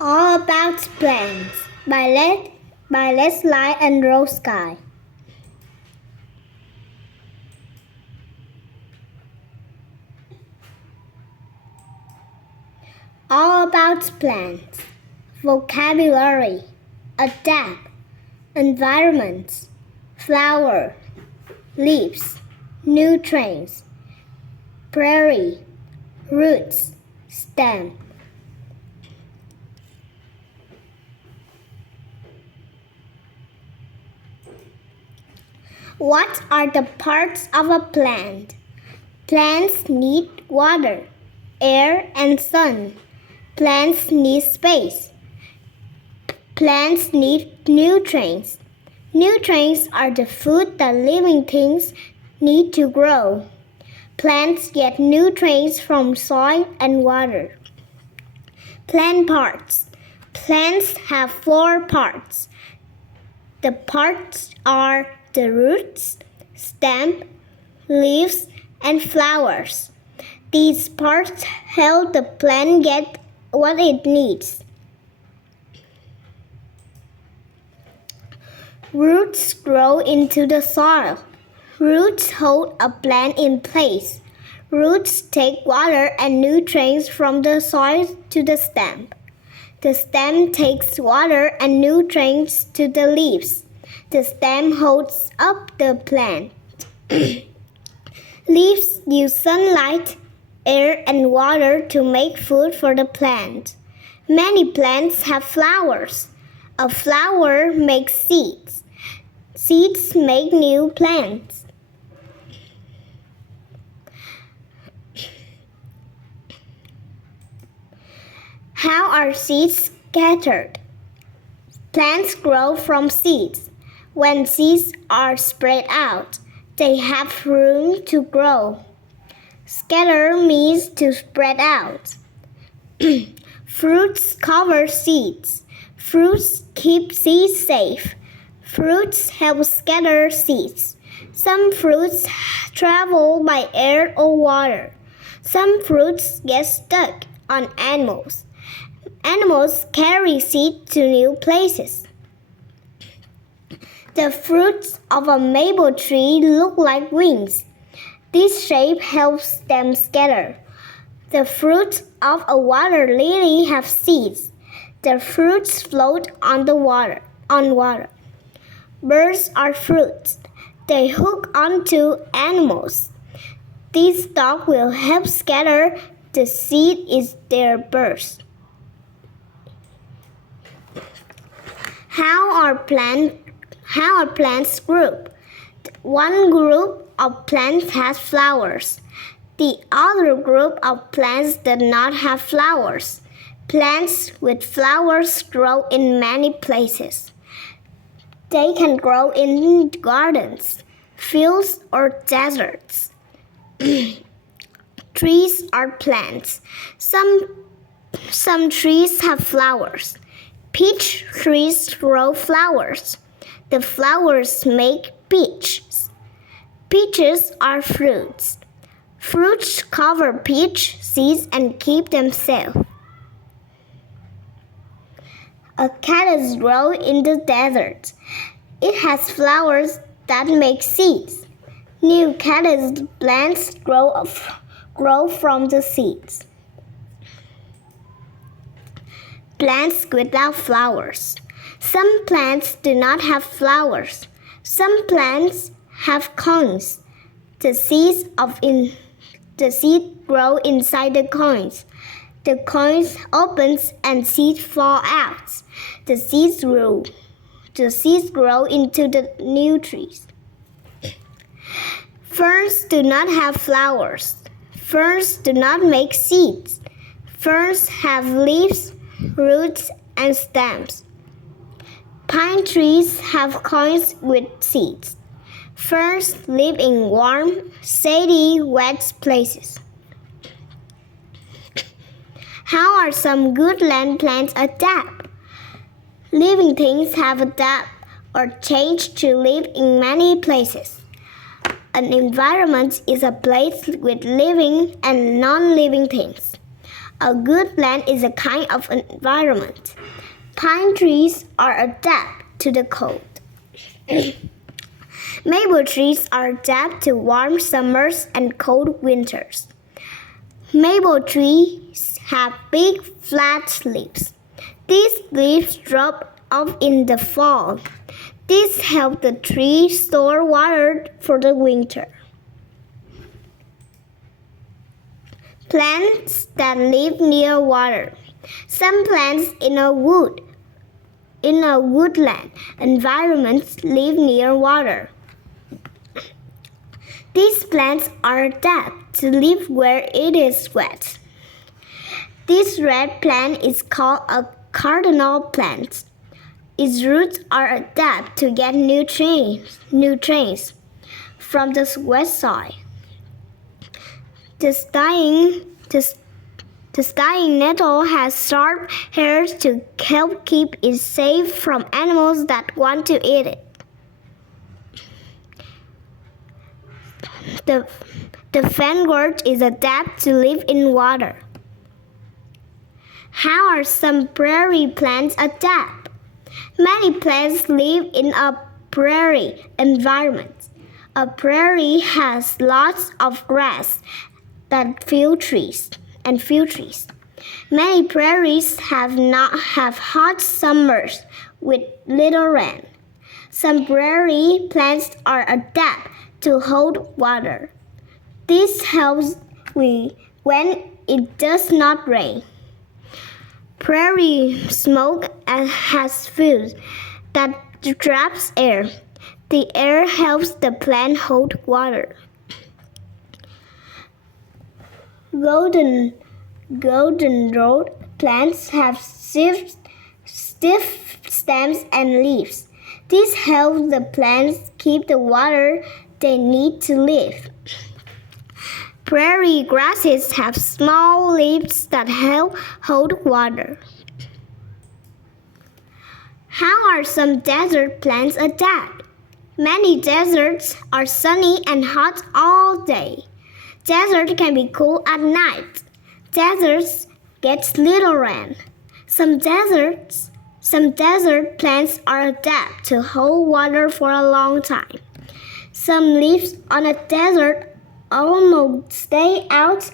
All About Plants by Leslie and Rose Sky. All about plants. Vocabulary. Adapt. Environments. Flower. Leaves. Nutrients. Prairie. Roots. Stem. What are the parts of a plant? Plants need water, air, and sun. Plants need space. Plants need nutrients. Nutrients are the food that living things need to grow. Plants get nutrients from soil and water. Plant parts. Plants have 4 parts. The parts are the roots, stem, leaves, and flowers. These parts help the plant get what it needs. Roots grow into the soil. Roots hold a plant in place. Roots take water and nutrients from the soil to the stem. The stem takes water and nutrients to the leaves. The stem holds up the plant. Leaves use sunlight, air, and water to make food for the plant. Many plants have flowers. A flower makes seeds. Seeds make new plants. How are seeds scattered? Plants grow from seeds. When seeds are spread out, they have room to grow. Scatter means to spread out. Fruits cover seeds. Fruits keep seeds safe. Fruits help scatter seeds. Some fruits travel by air or water. Some fruits get stuck on animals. Animals carry seeds to new places. The fruits of a maple tree look like wings. This shape helps them scatter. The fruits of a water lily have seeds. The fruits float on water. Birds are fruits. They hook onto animals. This stalk will help scatter the seed in their burst. How are plants grouped? One group of plants has flowers. The other group of plants does not have flowers. Plants with flowers grow in many places. They can grow in gardens, fields, or deserts. Trees are plants. Some trees have flowers. Peach trees grow flowers. The flowers make peaches. Peaches are fruits. Fruits cover peach seeds and keep them safe. A cactus grows in the desert. It has flowers that make seeds. New cactus plants grow from the seeds. Plants without flowers. Some plants do not have flowers. Some plants have cones. The seeds grow inside the cones. The cones opens and seeds fall out. The seeds grow into the new trees. Ferns do not have flowers. Ferns do not make seeds. Ferns have leaves, roots, and stems. Pine trees have cones with seeds. Ferns live in warm, shady, wet places. How are some good land plants adapt? Living things have adapted or changed to live in many places. An environment is a place with living and non-living things. A good plant is a kind of environment. Pine trees are adapted to the cold. Maple trees are adapted to warm summers and cold winters. Maple trees have big flat leaves. These leaves drop off in the fall. This helps the tree store water for the winter. Plants that live near water. Some plants in a woodland environment live near water. These plants are adapted to live where it is wet. This red plant is called a cardinal plant. Its roots are adapted to get nutrients from the wet soil. The stinging nettle has sharp hairs to help keep it safe from animals that want to eat it. The fangwort is adapted to live in water. How are some prairie plants adapted? Many plants live in a prairie environment. A prairie has lots of grass and few trees. Many prairies have hot summers with little rain. Some prairie plants are adapted to hold water. This helps when it does not rain. Prairie smoke has food that traps air. The air helps the plant hold water. Goldenrod plants have stiff stems and leaves. This helps the plants keep the water they need to live. Prairie grasses have small leaves that help hold water. How are some desert plants adapted? Many deserts are sunny and hot all day. Deserts can be cool at night. Deserts get little rain. Some desert plants are adapted to hold water for a long time. Some leaves on a desert almost stay out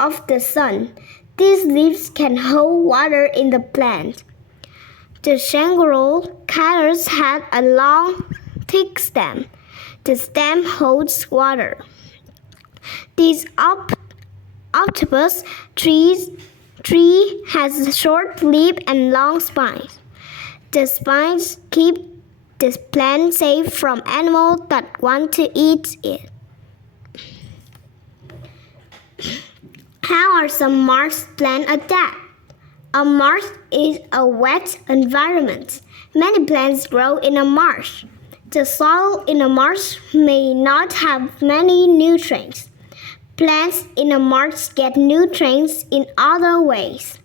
of the sun. These leaves can hold water in the plant. The shangrel cactus has a long, thick stem. The stem holds water. This octopus tree has short leaves and long spines. The spines keep the plant safe from animals that want to eat it. How are some marsh plants adapted? A marsh is a wet environment. Many plants grow in a marsh. The soil in a marsh may not have many nutrients. Plants in a marsh get nutrients in other ways.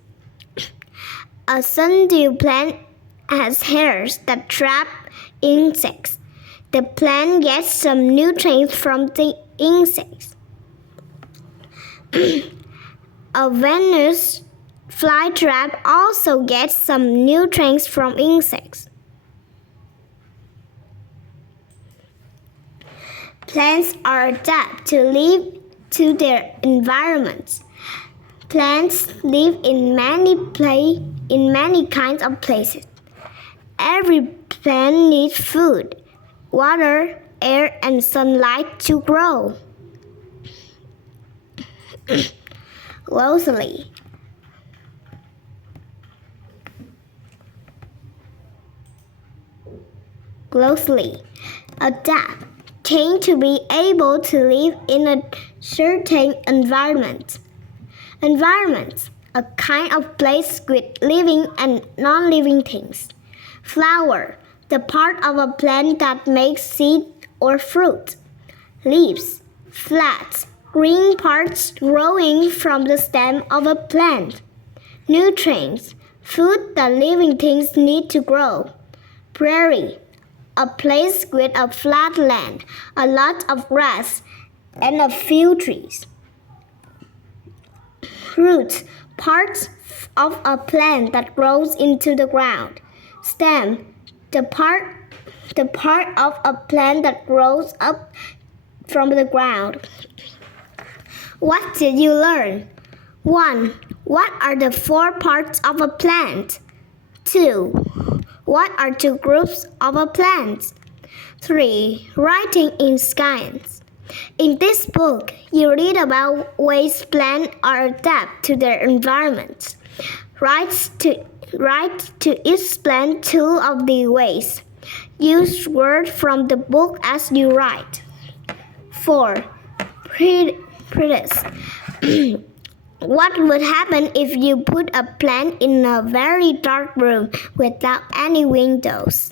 A sundew plant has hairs that trap insects. The plant gets some nutrients from the insects. A Venus flytrap also gets some nutrients from insects. Plants are adapted to live to their environments. Plants live in many kinds of places. Every plant needs food, water, air, and sunlight to grow. Closely adapt tend to be able to live in a certain environment. Environments, a kind of place with living and non-living things. Flower, the part of a plant that makes seed or fruit. Leaves, flat, green parts growing from the stem of a plant. Nutrients, food that living things need to grow. Prairie, a place with a flat land, a lot of grass, and a few trees. Roots, Parts of a plant that grows into the ground. Stem. The part of a plant that grows up from the ground. What did you learn? 1. What are the 4 parts of a plant? 2. What are 2 groups of a plant? 3. Writing in science. In this book, you read about ways plants are adapt to their environment. Write to each plant 2 of the ways. Use words from the book as you write. 4. Preface. What would happen if you put a plant in a very dark room without any windows?